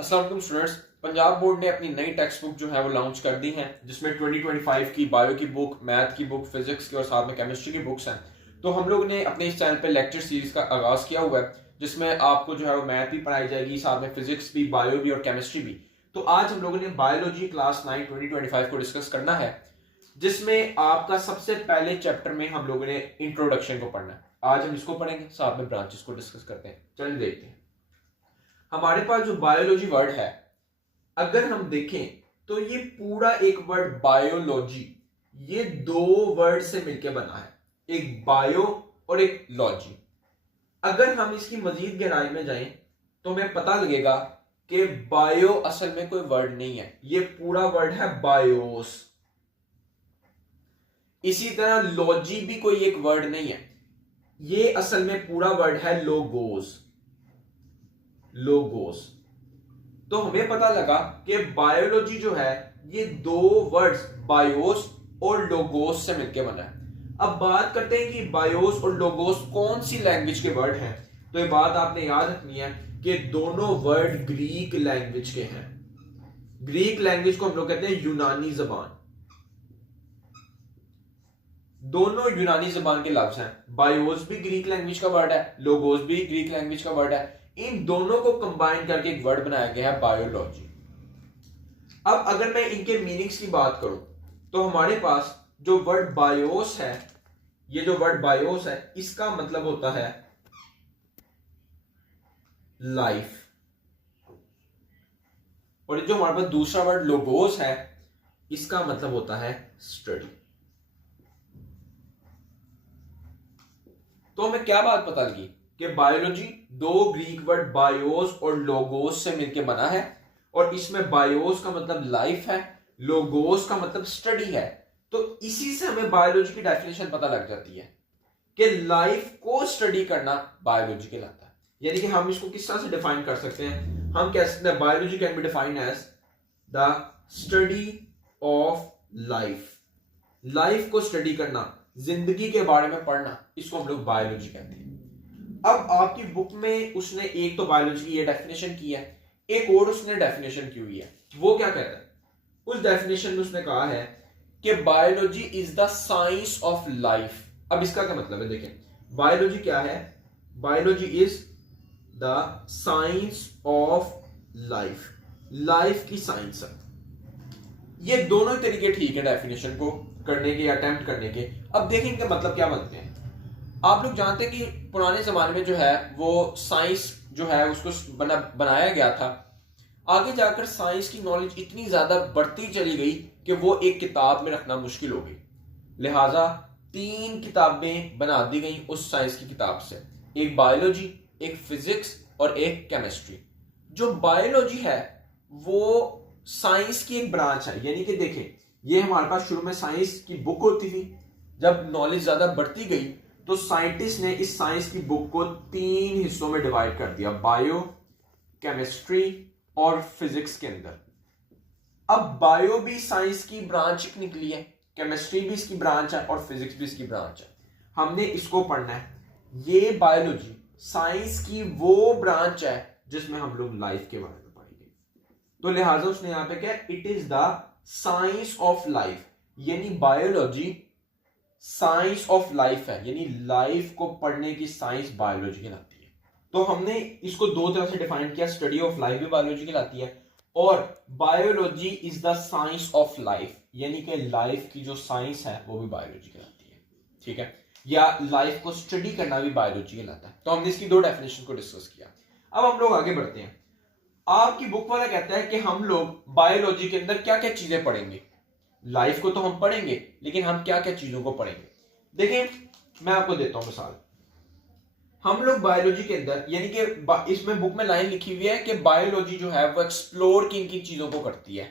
अस्सलाम वालेकुम students. Punjab board ने अपनी नई टेक्स्ट बुक जो है वो लॉन्च कर दी है, जिसमें 2025 की बायो की बुक, मैथ की बुक, फिजिक्स की और साथ में केमिस्ट्री की बुक्स हैं। तो हम लोग ने अपने इस चैनल पे लेक्चर सीरीज का आगाज किया हुआ है, जिसमें आपको जो है वो मैथ भी पढ़ाई जाएगी, साथ में फिजिक्स भी, बायो भी और केमिस्ट्री भी। तो आज हम लोगों ने बायोलॉजी क्लास 9 2025 को डिस्कस करना है, जिसमें आपका सबसे पहले चैप्टर में हम लोगों ने इंट्रोडक्शन को पढ़ना है। आज हम इसको पढ़ेंगे, साथ में ब्रांचेस को डिस्कस करते हैं। चलिए देखते हैं। हमारे पास जो बायोलॉजी वर्ड है, अगर हम देखें तो ये पूरा एक वर्ड बायोलॉजी, ये दो वर्ड से मिलकर बना है, एक बायो और एक लॉजी। अगर हम इसकी मजीद गहराई में जाएं तो हमें पता लगेगा कि बायो असल में कोई वर्ड नहीं है, ये पूरा वर्ड है बायोस। इसी तरह लॉजी भी कोई एक वर्ड नहीं है, ये असल में पूरा वर्ड है लोगोस। लोगोस। तो हमें पता लगा कि बायोलॉजी जो है ये दो वर्ड्स बायोस और लोगोस से मिलकर बना है। अब बात करते हैं कि बायोस और लोगोस कौन सी लैंग्वेज के वर्ड हैं। तो ये बात आपने याद रखनी है कि दोनों वर्ड ग्रीक लैंग्वेज के हैं। ग्रीक लैंग्वेज को हम लोग कहते हैं यूनानी जबान। दोनों यूनानी जबान के लफ्ज हैं। बायोस भी ग्रीक लैंग्वेज का वर्ड है, लोगोस भी ग्रीक लैंग्वेज का वर्ड है। इन दोनों को कंबाइन करके एक वर्ड बनाया गया है बायोलॉजी। अब अगर मैं इनके मीनिंग्स की बात करूं तो हमारे पास जो वर्ड बायोस है, ये जो वर्ड बायोस है इसका मतलब होता है लाइफ, और जो हमारे पास दूसरा वर्ड लोगोस है इसका मतलब होता है स्टडी। तो हमें क्या बात पता लगी कि बायोलॉजी दो ग्रीक वर्ड बायोस और लोगोस से मिलकर बना है, और इसमें बायोस का मतलब लाइफ है, लोगोस का मतलब स्टडी है। तो इसी से हमें बायोलॉजी की डेफिनेशन पता लग जाती है कि लाइफ को स्टडी करना बायोलॉजी कहलाता है। यानी कि हम इसको किस तरह से डिफाइन कर सकते हैं, हम कह सकते हैं biology can be defined as the study of life. Life को स्टडी करना, जिंदगी के बारे में पढ़ना, इसको हम लोग बायोलॉजी कहते हैं। अब आपकी बुक में उसने एक तो बायोलॉजी की ये डेफिनेशन की है, एक और उसने डेफिनेशन की हुई है। वो क्या कहता है? उस डेफिनेशन में उसने कहा है कि biology is the science of life. अब इसका क्या मतलब है? देखें, बायोलॉजी क्या है? Biology is the science of life, life की साइंस है। ये दोनों तरीके ठीक है डेफिनेशन को करने के, अटेम्प्ट करने के। अब देखें इनका मतलब क्या बनते हैं। आप लोग जानते हैं कि पुराने जमाने में जो है वो साइंस जो है उसको बनाया गया था। आगे जाकर साइंस की नॉलेज इतनी ज्यादा बढ़ती चली गई कि वो एक किताब में रखना मुश्किल हो गई। लिहाजा 3 किताबें बना दी गई उस साइंस की किताब से, एक बायोलॉजी, एक फिजिक्स और एक केमिस्ट्री। जो बायोलॉजी है वो साइंस की एक ब्रांच है। यानी कि देखें, ये हमारे पास शुरू में साइंस की बुक होती थी, जब नॉलेज ज्यादा बढ़ती गई तो साइंटिस्ट ने इस साइंस की बुक को 3 हिस्सों में डिवाइड कर दिया, बायो, केमिस्ट्री और फिजिक्स के अंदर। अब बायो भी साइंस की ब्रांच निकली है, केमिस्ट्री भी इसकी ब्रांच है और फिजिक्स भी इसकी ब्रांच है। हमने इसको पढ़ना है। ये बायोलॉजी साइंस की वो ब्रांच है जिसमें हम लोग लाइफ के बारे में पढ़ेंगे। तो लिहाजा उसने यहां पे क्या, it is the science of life. यानी बायोलॉजी साइंस ऑफ लाइफ है, यानी लाइफ को पढ़ने की साइंस बायोलॉजी कहलाती है। तो हमने इसको दो तरह से डिफाइन किया, स्टडी ऑफ लाइफ भी बायोलॉजी कहलाती है और biology is the science of life, यानी कि लाइफ की जो साइंस है वो भी बायोलॉजी कहलाती है। ठीक है, या लाइफ को स्टडी करना भी बायोलॉजी कहलाता है। तो हमने इसकी 2 डेफिनेशन को डिस्कस किया। अब हम लोग आगे बढ़ते हैं। आपकी बुक वाला कहता है कि हम लोग बायोलॉजी के अंदर क्या क्या चीजें पढ़ेंगे। लाइफ को तो हम पढ़ेंगे, लेकिन हम क्या क्या चीजों को पढ़ेंगे। देखें, मैं आपको देता हूं मिसाल। हम लोग बायोलॉजी के अंदर, यानी कि इसमें बुक में लाइन लिखी हुई है कि बायोलॉजी जो है वो एक्सप्लोर किन किन चीजों को करती है।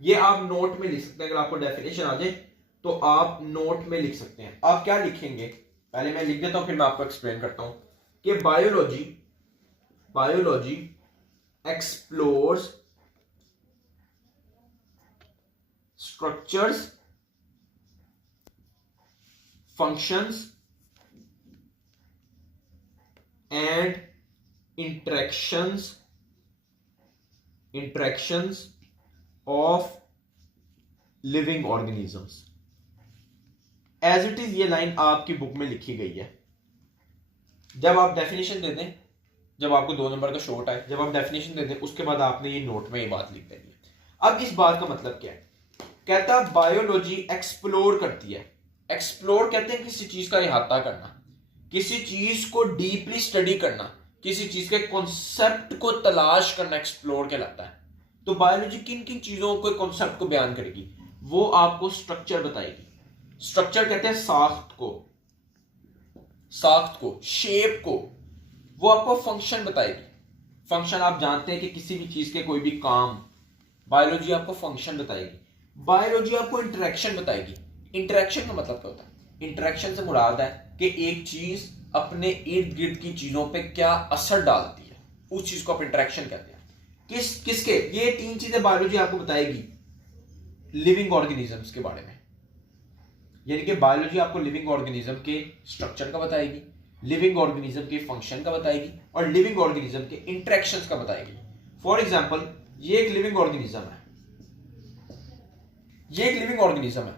ये आप नोट में लिख सकते हैं। अगर आपको डेफिनेशन आ जाए तो आप नोट में लिख सकते हैं। आप क्या लिखेंगे, पहले मैं लिख देता हूं, फिर मैं आपको एक्सप्लेन करता हूं कि biology explores structures, functions and interactions interactions of living organisms. As it is ये लाइन आपकी बुक में लिखी गई है। जब आप डेफिनेशन दे दें, जब आपको 2 नंबर का शॉर्ट आए, जब आप डेफिनेशन दे दें उसके बाद आपने ये नोट में ये बात लिख देनी है। अब इस बात का मतलब क्या है? कहता बायोलॉजी एक्सप्लोर करती है। एक्सप्लोर कहते हैं किसी चीज का इहाता करना, किसी चीज को डीपली स्टडी करना, किसी चीज के कॉन्सेप्ट को तलाश करना एक्सप्लोर कहलाता है। तो बायोलॉजी किन किन चीजों को, कॉन्सेप्ट को बयान करेगी? वो आपको स्ट्रक्चर बताएगी। स्ट्रक्चर कहते हैं साख्त को, साख्त को, शेप को। वो आपको फंक्शन बताएगी। फंक्शन आप जानते हैं कि किसी भी चीज के कोई भी काम, बायोलॉजी आपको फंक्शन बताएगी। बायोलॉजी आपको इंटरेक्शन बताएगी। इंटरेक्शन का मतलब क्या होता है? इंटरेक्शन से मुराद है कि एक चीज अपने इर्द गिर्द की चीजों पे क्या असर डालती है, उस चीज को आप इंटरेक्शन कहते हैं। किसके? ये 3 चीजें बायोलॉजी आपको बताएगी लिविंग ऑर्गेनिजम्स के बारे में। यानी कि बायोलॉजी आपको लिविंग ऑर्गेनिज्म के स्ट्रक्चर का बताएगी, लिविंग ऑर्गेनिज्म के फंक्शन का बताएगी और लिविंग ऑर्गेनिज्म के इंटरेक्शंस का बताएगी। फॉर एग्जांपल, ये एक लिविंग ऑर्गेनिज्म है, ये एक लिविंग ऑर्गेनिज्म है।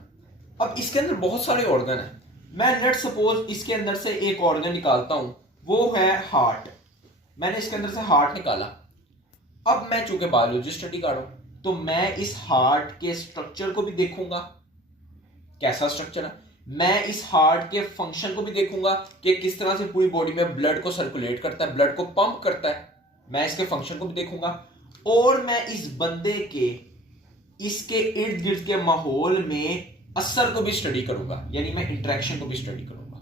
अब इसके अंदर बहुत सारे ऑर्गन हैं। मैं लेट सपोज इसके अंदर से एक ऑर्गन निकालता हूं, वो है हार्ट। मैंने इसके अंदर से हार्ट निकाला। अब मैं चूंकि बायोलॉजी स्टडी कर रहा हूं, तो मैं इस हार्ट के स्ट्रक्चर को भी देखूंगा, कैसा स्ट्रक्चर है। मैं इस हार्ट के फंक्शन को भी देखूंगा कि किस तरह से पूरी बॉडी में ब्लड को सर्कुलेट करता है, ब्लड को पंप करता है। मैं इसके फंक्शन को भी देखूंगा और मैं इस बंदे के, इसके इर्द गिर्द के माहौल में असर को भी स्टडी करूंगा, यानी मैं इंटरेक्शन को भी स्टडी करूंगा।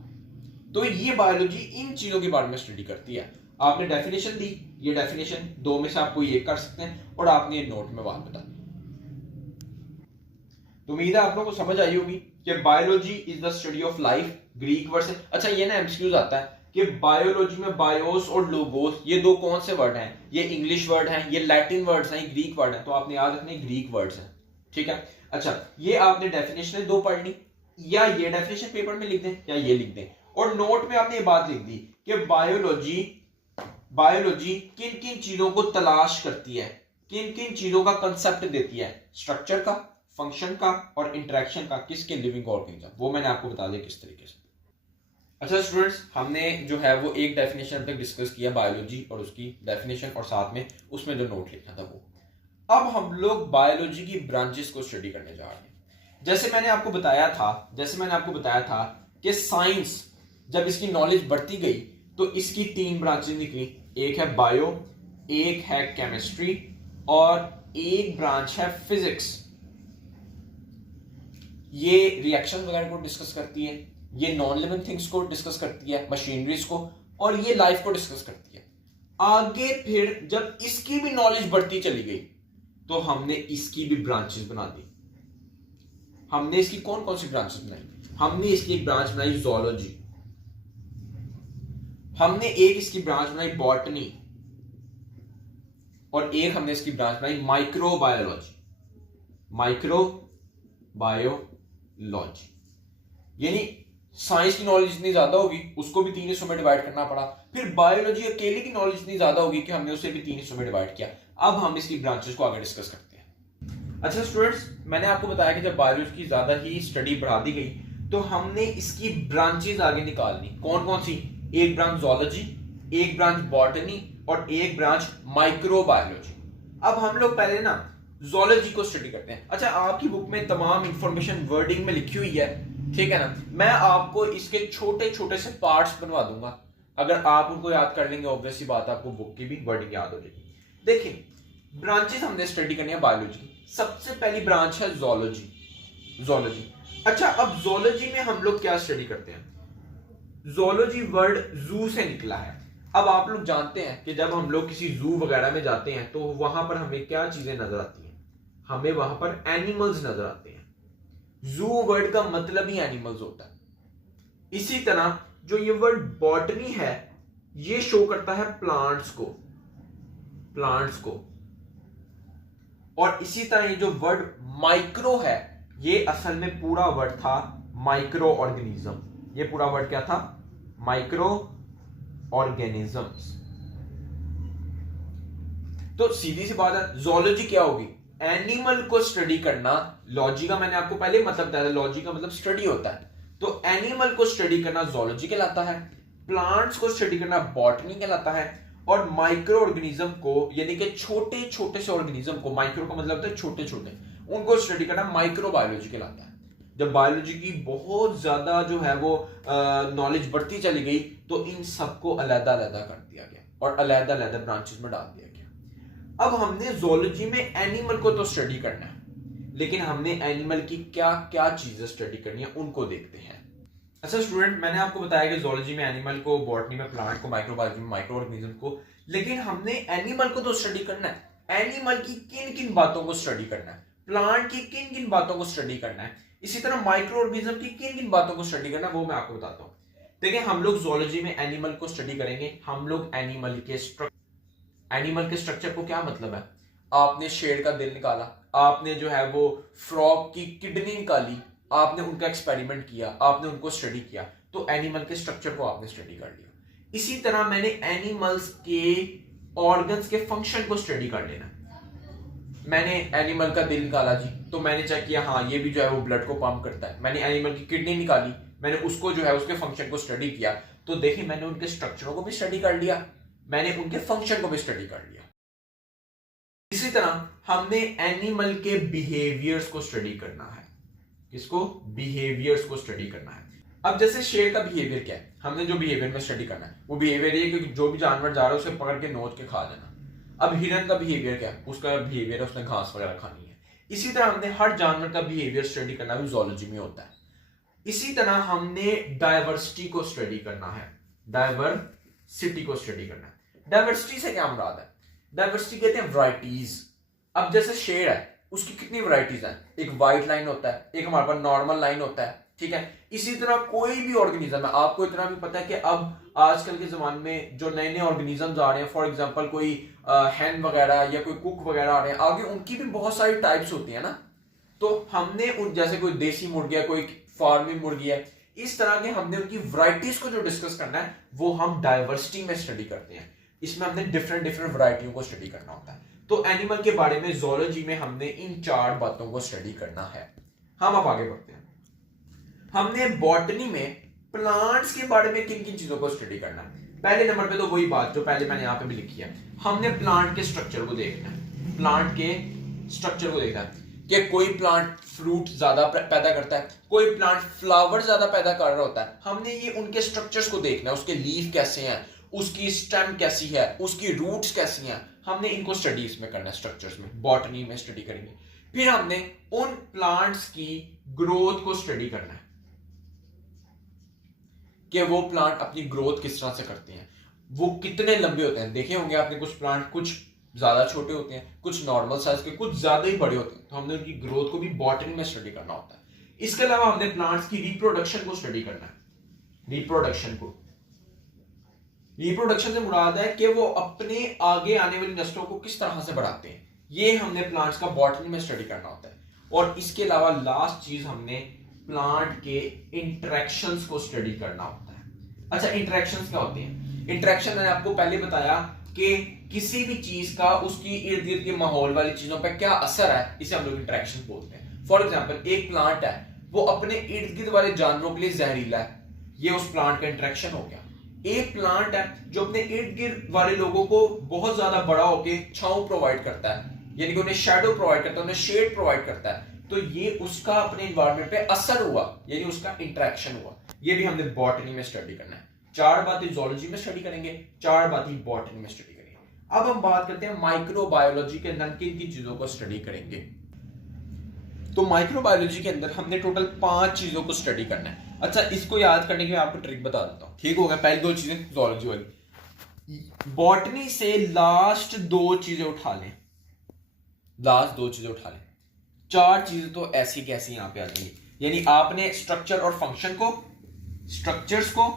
तो ये बायोलॉजी इन चीजों के बारे में स्टडी करती है। आपने डेफिनेशन दी, ये डेफिनेशन 2 में से आप कोई एक कर सकते हैं और आपने ये नोट में बात बता दी। तो उम्मीद है आप लोगों को समझ आई होगी कि biology is the study of life. Greek word से, अच्छा ये ना एमसीक्यूज आता है कि बायोलॉजी में बायोस और लोगोस ये 2 कौन से वर्ड हैं? ये इंग्लिश वर्ड हैं, ये लैटिन वर्ड्स हैं, ये ग्रीक वर्ड हैं। तो आपने याद रखने ग्रीक वर्ड्स हैं, ठीक है। अच्छा, ये आपने डेफिनेशन 2 पढ़ ली, या ये डेफिनेशन पेपर में लिख दें या ये लिख दें, और नोट में आपने ये बात लिख दी कि बायोलॉजी किन किन चीजों को तलाश करती है, किन किन चीजों का कंसेप्ट देती है, स्ट्रक्चर का, फंक्शन का और इंटरेक्शन का, किसके? Living organism. वो मैंने आपको बता दिया किस तरीके से। अच्छा स्टूडेंट्स, हमने जो है वो एक डेफिनेशन तक डिस्कस किया बायोलॉजी और उसकी डेफिनेशन, और साथ में उसमें जो नोट लिखा था वो। अब हम लोग बायोलॉजी की ब्रांचेस को स्टडी करने जा रहे हैं। जैसे मैंने आपको बताया था कि साइंस जब इसकी नॉलेज बढ़ती गई तो इसकी 3 ब्रांचेस निकली। एक है बायो, एक है केमिस्ट्री और एक ब्रांच है फिजिक्स। ये रिएक्शन वगैरह को डिस्कस करती है, ये नॉन लिविंग थिंग्स को डिस्कस करती है, मशीनरीज को, और ये लाइफ को डिस्कस करती है। आगे फिर जब इसकी भी नॉलेज बढ़ती चली गई तो हमने इसकी भी ब्रांचेस बना दी। हमने इसकी कौन कौन सी ब्रांचेस बनाई? हमने इसकी एक ब्रांच बनाई जूलॉजी, हमने एक इसकी ब्रांच बनाई बॉटनी, और एक हमने इसकी ब्रांच बनाई माइक्रोबायोलॉजी। यानी साइंस की नॉलेज इतनी ज्यादा होगी, उसको भी 3 हिस्सों में डिवाइड करना पड़ा। फिर बायोलॉजी अकेले की नॉलेज इतनी ज्यादा होगी कि हमने उसे भी 3 हिस्सों में डिवाइड किया। अब हम इसकी ब्रांचेस को आगे डिस्कस करते हैं। अच्छा स्टूडेंट्स, मैंने आपको बताया कि जब बायोलॉजी की ज्यादा ही स्टडी बढ़ा दी गई तो हमने इसकी ब्रांचेस आगे निकालनी। कौन कौन सी? एक ब्रांच जूलॉजी, एक ब्रांच बॉटनी और एक ब्रांच माइक्रोबायोलॉजी। अब हम लोग पहले ना जूलॉजी को स्टडी करते हैं। अच्छा, आपकी बुक में तमाम इंफॉर्मेशन वर्डिंग में लिखी हुई है, ठीक है ना। मैं आपको इसके छोटे छोटे से पार्ट्स बनवा दूंगा। अगर आप उनको याद कर लेंगे, ऑब्वियसली बात, आपको बुक की भी वर्डिंग याद हो जाएगी। देखिए, ब्रांचेस हमने स्टडी करनी है बायोलॉजी की। सबसे पहली ब्रांच है जूलॉजी। अच्छा, अब जूलॉजी में हम लोग क्या स्टडी करते हैं? जूलॉजी वर्ड जू से निकला है। अब आप लोग जानते हैं कि जब हम लोग किसी जू वगैरह में जाते हैं तो वहां पर हमें क्या चीजें नजर आती हैं? हमें वहां पर एनिमल्स नजर आते हैं। जू वर्ड का मतलब ही एनिमल्स होता है। इसी तरह जो ये वर्ड बॉटनी है, ये शो करता है प्लांट्स को। और इसी तरह ये जो वर्ड माइक्रो है, ये असल में पूरा वर्ड था माइक्रो ऑर्गेनिज्म। ये पूरा वर्ड क्या था? Micro organisms. तो सीधी सी बात है, जोलॉजी क्या होगी? एनिमल को स्टडी करना। लॉजी का मैंने आपको पहले मतलब बताया, लॉजी का मतलब स्टडी होता है। तो एनिमल को स्टडी करना जोलॉजी कहलाता है, प्लांट्स को स्टडी करना बॉटनी कहलाता है, और माइक्रो ऑर्गेनिज्म को यानी कि छोटे छोटे से ऑर्गेनिज्म को, माइक्रो का मतलब होता है छोटे छोटे, उनको स्टडी करना माइक्रो बायोलॉजी कहलाता है। जब बायोलॉजी की बहुत ज्यादा जो है वो नॉलेज बढ़ती चली गई तो इन सबको अलग अलग कर दिया गया और अलग अलग ब्रांचेस में डाल दिया गया। अब हमने जोलॉजी में एनिमल को तो स्टडी करना है, लेकिन हमने एनिमल की क्या क्या चीजें स्टडी करनी है उनको देखते हैं। अच्छा स्टूडेंट, मैंने आपको बताया कि जोलॉजी में एनिमल को, बॉटनी में प्लांट को, माइक्रोबायोलॉजी में माइक्रो ऑर्गेनिज्म को, लेकिन हमने एनिमल को तो स्टडी करना है। एनिमल की किन किन बातों को स्टडी करना है, प्लांट की किन किन बातों को स्टडी करना है, इसी तरह माइक्रो ऑर्गेनिज्म की किन किन बातों को स्टडी करना है, वो मैं आपको बताता हूँ। देखिए, हम लोग जोलॉजी में एनिमल को स्टडी करेंगे। हम लोग एनिमल के स्ट्रक्चर को, क्या मतलब है, आपने शेर का दिल निकाला, आपने जो है वो फ्रॉग की किडनी निकाली, आपने उनका एक्सपेरिमेंट किया, आपने उनको स्टडी किया, तो एनिमल के स्ट्रक्चर को आपने स्टडी कर लिया। इसी तरह मैंने एनिमल्स के ऑर्गन्स के फंक्शन को स्टडी कर लेना। मैंने एनिमल का दिल निकाला जी, तो मैंने चेक किया हाँ ये भी जो है वो ब्लड को पंप करता है। मैंने एनिमल की किडनी निकाली, मैंने उसको जो है उसके फंक्शन को स्टडी किया, तो देखिए मैंने उनके स्ट्रक्चरों को भी स्टडी कर लिया, मैंने उनके फंक्शन को भी स्टडी कर लिया। इसी तरह हमने एनिमल के बिहेवियर्स को स्टडी करना है। किसको? बिहेवियर्स को स्टडी करना है। अब जैसे शेर का बिहेवियर क्या है, हमने जो बिहेवियर में स्टडी करना है वो बिहेवियर ये कि जो भी जानवर जा रहा है उसे पकड़ के नोच के खा लेना। अब हिरन का बिहेवियर क्या है, उसका बिहेवियर है उसने घास वगैरह खानी है। इसी तरह हमने हर जानवर का बिहेवियर स्टडी करना भी जूलॉजी में होता है। इसी तरह हमने डायवर्सिटी को स्टडी करना है, डायवर्सिटी को स्टडी करना है। डायवर्सिटी से क्या मुराद है? डायवर्सिटी कहते हैं वैरायटीज। अब जैसे शेर है, उसकी कितनी वैरायटीज हैं, एक व्हाइट लाइन होता है, एक हमारे पास नॉर्मल लाइन होता है, ठीक है। इसी तरह कोई भी ऑर्गेनिज्म है, आपको इतना भी पता है कि अब आजकल के जमाने में जो नए नए ऑर्गेनिज्म आ रहे हैं, फॉर एग्जांपल कोई हैन वगैरह या कोई कुक वगैरह आ रहे हैं, आगे उनकी भी बहुत सारी टाइप्स होती है ना। तो हमने उन जैसे कोई देसी मुर्गी है, कोई फार्मिंग मुर्गी है, इस तरह के हमने उनकी वैरायटीज को जो डिस्कस करना है वो हम डायवर्सिटी में स्टडी करते हैं। इसमें हमने डिफरेंट डिफरेंट वैरायटियों को स्टडी करना होता है। तो एनिमल के बारे में जूलॉजी में हमने इन 4 बातों को स्टडी करना है। हम अब आगे बढ़ते हैं। हमने बॉटनी में प्लांट्स के बारे में किन किन चीजों को स्टडी करना है। पहले नंबर पे तो वही बात जो पहले मैंने यहां पे भी लिखी है, हमने प्लांट के स्ट्रक्चर को देखना है। प्लांट के स्ट्रक्चर को देखना है कि कोई प्लांट फ्रूट ज्यादा पैदा करता है, कोई प्लांट फ्लावर ज्यादा पैदा कर रहा होता है। हमने ये उनके स्ट्रक्चर्स को देखना है, उसके लीफ कैसे हैं, उसकी स्टेम कैसी है, उसकी रूट्स कैसी हैं, हमने इनको स्टडी इसमें करना है, स्ट्रक्चर्स में, बॉटनी में स्टडी करेंगे। फिर हमने उन प्लांट्स की ग्रोथ को स्टडी करना है कि वो प्लांट अपनी ग्रोथ किस तरह से करते हैं, वो कितने लंबे होते हैं। देखे होंगे आपने कुछ प्लांट कुछ ज्यादा छोटे होते हैं, कुछ नॉर्मल साइज के, कुछ ज्यादा ही बड़े होते हैं, तो हमने उनकी ग्रोथ को भी बॉटनी में स्टडी करना होता है। इसके अलावा हमने प्लांट्स की रिप्रोडक्शन को स्टडी करना है। रिप्रोडक्शन से मुराद है कि वो अपने आगे आने वाली नस्लों को किस तरह से बढ़ाते हैं, ये हमने प्लांट्स का बॉटनी में स्टडी करना होता है। और इसके अलावा लास्ट चीज हमने प्लांट के इंटरेक्शंस को स्टडी करना होता है। अच्छा, इंटरेक्शंस क्या होते हैं? इंटरेक्शन मैंने आपको पहले बताया कि किसी भी चीज का उसकी इर्द गिर्द के माहौल वाली चीजों पर क्या असर है, इसे हम लोग इंटरेक्शन बोलते हैं। फॉर एग्जाम्पल, एक प्लांट है, वो अपने इर्द गिर्द वाले जानवरों के लिए जहरीला है, ये उस प्लांट का इंटरेक्शन हो गया। एक प्लांट है जो अपने इर्द गिर्द वाले लोगों को बहुत ज्यादा बड़ा होकर छांव प्रोवाइड करता है, यानी कि उन्हें शैडो प्रोवाइड करता है, उन्हें शेड प्रोवाइड करता है, तो ये उसका अपने एनवायरनमेंट पे असर हुआ, यानी उसका इंटरेक्शन हुआ। ये भी हमने बॉटनी में स्टडी करना है। 4 बातें जूलॉजी में स्टडी करेंगे, 4 बातें बॉटनी में स्टडी करेंगे। अब हम बात करते हैं माइक्रोबायोलॉजी के अंदर किन किन चीजों को स्टडी करेंगे। तो माइक्रोबायोलॉजी के अंदर हमने टोटल 5 चीजों को स्टडी करना है। अच्छा, इसको याद करने के लिए आपको ट्रिक बता देता हूं, ठीक होगा। पहली 2 चीजें जूलॉजी वाली, बॉटनी से लास्ट 2 चीजें उठा लें, लास्ट 2 चीजें उठा लें, 4 चीजें तो ऐसी कैसी यहां पे आ जाएंगी। यानी आपने स्ट्रक्चर और फंक्शन को, स्ट्रक्चर्स को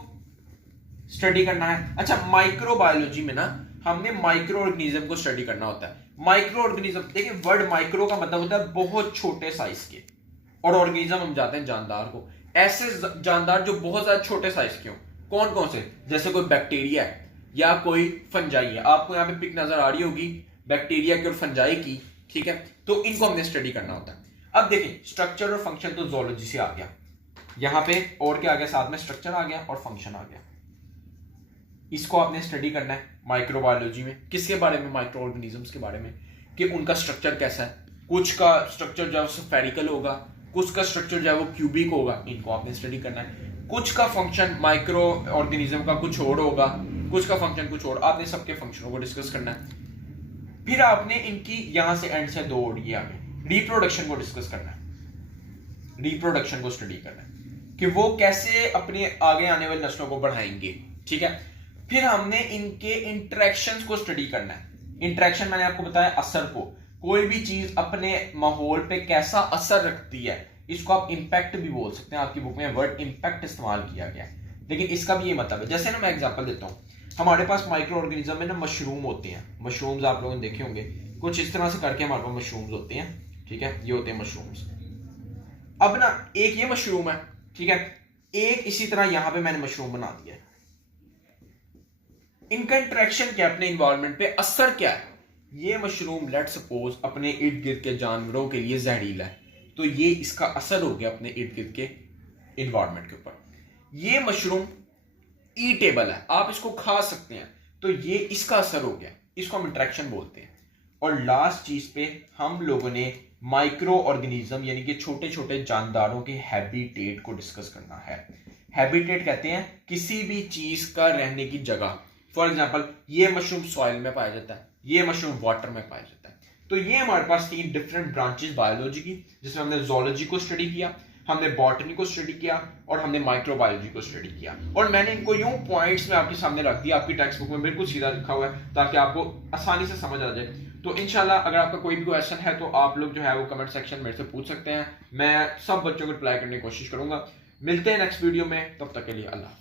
स्टडी करना है। अच्छा, माइक्रोबायोलॉजी में ना हमने माइक्रो ऑर्गेनिज्म को स्टडी करना होता है। माइक्रो ऑर्गेनिज्म, देखिए वर्ड माइक्रो का मतलब होता है बहुत छोटे साइज के, और ऑर्गेनिज्म हम जाते हैं जानदार को, ऐसे जानदार जो बहुत ज्यादा छोटे साइज के हो। कौन कौन से? जैसे कोई बैक्टीरिया है या कोई फंजाई है। आपको यहाँ पे पिक नजर आ रही होगी, बैक्टीरिया की और फंजाई की, ठीक है, तो इनको हमने स्टडी करना होता है। अब देखिए स्ट्रक्चर और फंक्शन तो जूलॉजी से आ गया, यहां पे और क्या आ गया, साथ में स्ट्रक्चर आ गया और फंक्शन आ गया। इसको आपने स्टडी करना है माइक्रोबायोलॉजी में। किसके बारे में, माइक्रो ऑर्गेनिजम्स के बारे में, कि उनका स्ट्रक्चर कैसा है। कुछ का स्ट्रक्चर जो है स्फेरिकल होगा, कुछ का स्ट्रक्चर जो है वो क्यूबिक होगा, इनको आपने स्टडी करना है। कुछ का फंक्शन माइक्रो ऑर्गेनिज्म का कुछ और होगा, कुछ का फंक्शन कुछ और, आपने सबके फंक्शनों को डिस्कस करना है। फिर आपने इनकी यहां से एंड से 2 ओडी आगे रिप्रोडक्शन को डिस्कस करना है, रिप्रोडक्शन को स्टडी करना है कि वो कैसे अपने आगे आने वाली नस्लों को बढ़ाएंगे, ठीक है। फिर हमने इनके इंटरेक्शंस को स्टडी करना है। इंटरेक्शन मैंने आपको बताया असर को, कोई भी चीज अपने माहौल पे कैसा असर रखती है, इसको आप इंपैक्ट भी बोल सकते हैं। आपकी बुक में वर्ड इंपैक्ट इस्तेमाल किया गया है, लेकिन इसका भी ये मतलब है। जैसे ना मैं एग्जांपल देता हूँ, हमारे पास माइक्रो ऑर्गेनिज्म में ना मशरूम होते हैं। मशरूम्स आप लोगों ने देखे होंगे, कुछ इस तरह से करके हमारे पास मशरूम्स होते हैं, ठीक है, ये होते हैं मशरूम्स। अब ना एक ये मशरूम है, ठीक है, एक इसी तरह यहां पे मैंने मशरूम बना दिया है। इनका इंटरेक्शन क्या है, अपने इन्वायरमेंट पे असर क्या है। ये मशरूम लेट सपोज अपने इर्द गिर्द के जानवरों के लिए जहरीला है, तो ये इसका असर हो गया अपने इर्द गिर्द के इन्वायरमेंट के ऊपर। ये मशरूम ईटेबल है, आप इसको खा सकते हैं, तो ये इसका असर हो गया, इसको हम इंटरेक्शन बोलते हैं। और लास्ट चीज पे हम लोगों ने माइक्रो ऑर्गेनिज्म यानी कि छोटे छोटे जानदारों के हैबिटेट को डिस्कस करना है। हैबिटेट कहते हैं किसी भी चीज का रहने की जगह। फॉर एग्जांपल ये मशरूम सॉइल में पाया जाता है, ये मशरूम वाटर में पाया जाता है। तो ये हमारे पास 3 डिफरेंट ब्रांचेस बायोलॉजी की, जिसमें हमने जूलॉजी को स्टडी किया, हमने बॉटनी को स्टडी किया और हमने माइक्रोबायोलॉजी को स्टडी किया। और मैंने इनको यूं पॉइंट्स में आपके सामने रख दिया, आपकी टेक्स्ट बुक में बिल्कुल सीधा लिखा हुआ है, ताकि आपको आसानी से समझ आ जाए। तो इंशाल्लाह अगर आपका कोई भी क्वेश्चन है तो आप लोग जो है वो कमेंट सेक्शन मेरे से पूछ सकते हैं, मैं सब बच्चों को रिप्लाई करने की कोशिश करूंगा। मिलते हैं नेक्स्ट वीडियो में, तब तक के लिए अल्लाह।